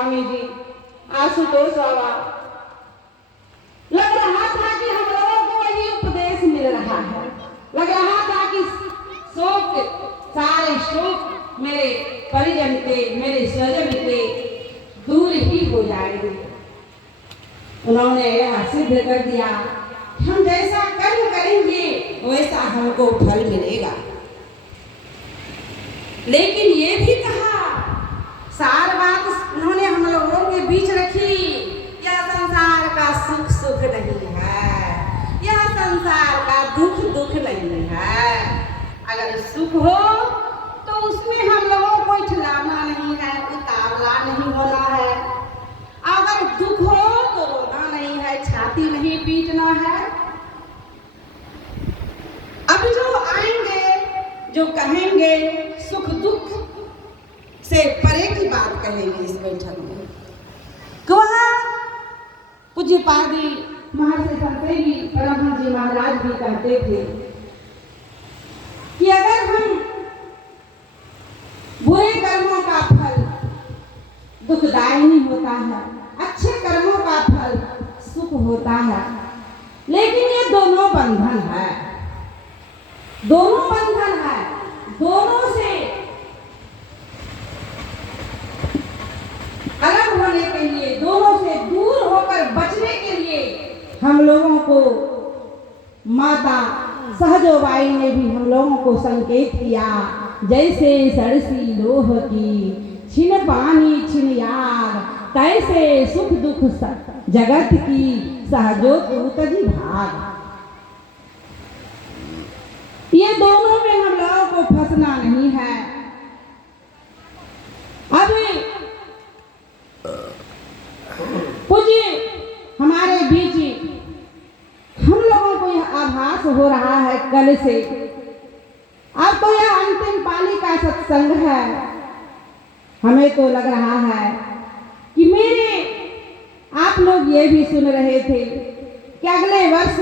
स्वामी जी, आशुतोष बाबा, लग रहा था कि हम लोगों को वही उपदेश मिल रहा है। लग रहा था कि शोक, सारे शोक मेरे परिजन के, मेरे स्वजन के दूर ही हो जाएंगे। उन्होंने यह सिद्ध कर दिया, हम जैसा कर्म करेंगे वैसा हमको फल मिलेगा। लेकिन ये भी कहा, सार बात उन्होंने हम लोगों के बीच रखी, यह संसार का सुख सुख नहीं है, यह संसार का दुख दुख नहीं है। अगर सुख हो तो उसमें हम लोगों को इठलाना नहीं है, उतावला नहीं होना है। अगर दुख हो तो रोना नहीं है, छाती नहीं पीटना है। अब जो आएंगे, जो कहेंगे, सुख दुख से परे की बात कहेंगे इस बैठक में। पूज्य पादी महर्षि संतदेवी परमहंस जी महाराज भी कहते थे कि अगर हम बुरे कर्मों का फल दुखदायी होता है, अच्छे कर्मों का फल सुख होता है, लेकिन ये दोनों बंधन है, दोनों बंधन है। दोनों से अलग होने के लिए, दोनों से दूर होकर बचने के लिए हम लोगों को माता सहजोबाई ने भी हम लोगों को संकेत किया, जैसे सड़सी लोह की छिन पानी छिन यार, तैसे सुख दुख जगत की सहजो तजी भाग। ये दोनों में हम लोगों को फंसना नहीं है। अभी पूज्य हमारे बीच हम लोगों को यह आभास हो रहा है कल से, अब तो यह अंतिम पाली का सत्संग है। हमें तो लग रहा है कि मेरे आप लोग ये भी सुन रहे थे कि अगले वर्ष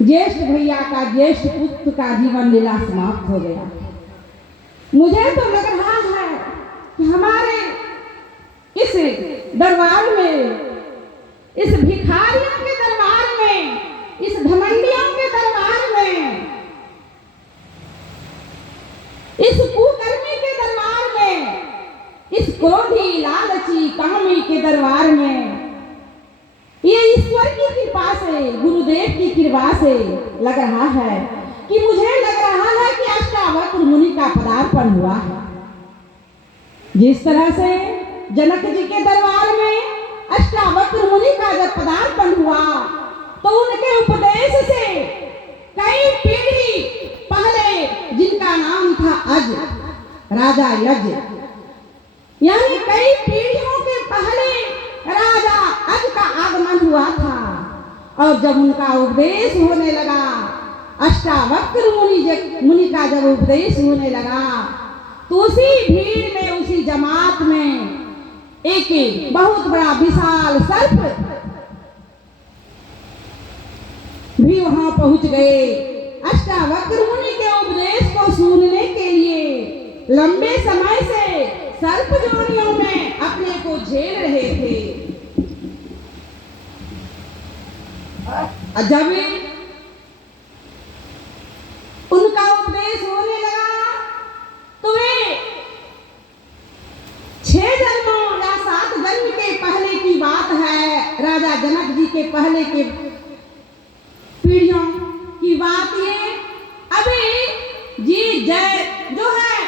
ज्येष्ठ भैया का, ज्येष्ठ पुत्र का जीवन लीला समाप्त हो गया। मुझे तो लग रहा है कि हमारे इस दरबार में, इस भिखारियों के दरबार में, इस घमंडियों के दरबार में, इस कुकर्मी के दरबार में, इस क्रोधी लालची कामी के दरबार में, ये ईश्वर की कृपा से, गुरुदेव की कृपा से लग रहा है कि मुझे लग रहा है कि अष्टावक्र मुनि का पदार्पण हुआ है। जिस तरह से जनक जी के दरबार में अष्टावक्र मुनि का जब पदार्पण हुआ तो उनके उपदेश से कई पीढ़ी पहले, जिनका नाम था अज, राजा यज, यानी कई पीढ़ियों के पहले राजा अज का आगमन हुआ था। और जब उनका उपदेश होने लगा, अष्टावक्र मुनि का जब उपदेश होने लगा, तो उसी भीड़ में, उसी जमात में एक बहुत बड़ा विशाल सर्प भी वहां पहुंच गए। अष्टावक्र मुनि के उपदेश को सुनने के लिए लंबे समय से सर्प जोनियों में अपने को झेल रहे थे। जब उनका उपदेश होने लगा तो वे 6 जन्मों या 7 जन्म के पहले की बात है, राजा जनक जी के पहले के पीढ़ियों की बात। ये अभी जी जय जो है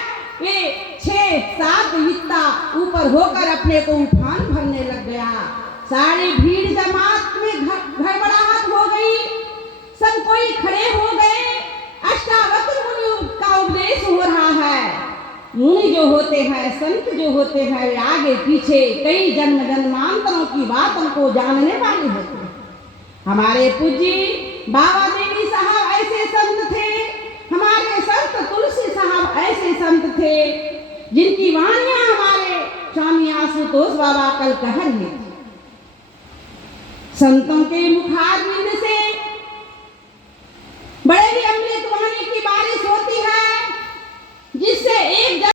वे 6-7 वित्ता ऊपर होकर अपने को उफान भरने लग गया। सारी भीड़ जमात में घबराहट हो गई, सब कोई खड़े हो गए। अष्टावक्र मुनि का उपदेश हो रहा है। मुनि जो होते हैं, संत जो होते हैं, वे आगे पीछे कई जन्म जन्मांतरों की बातों को जानने वाले होते हैं। हमारे पूज्य बाबा देवी साहब ऐसे संत थे, हमारे संत तुलसी साहब ऐसे संत थे, जिनकी वाणियां हमारे स्वामी आशुतोष बाबा कल कह रहे थे। संतों के मुखाग्नि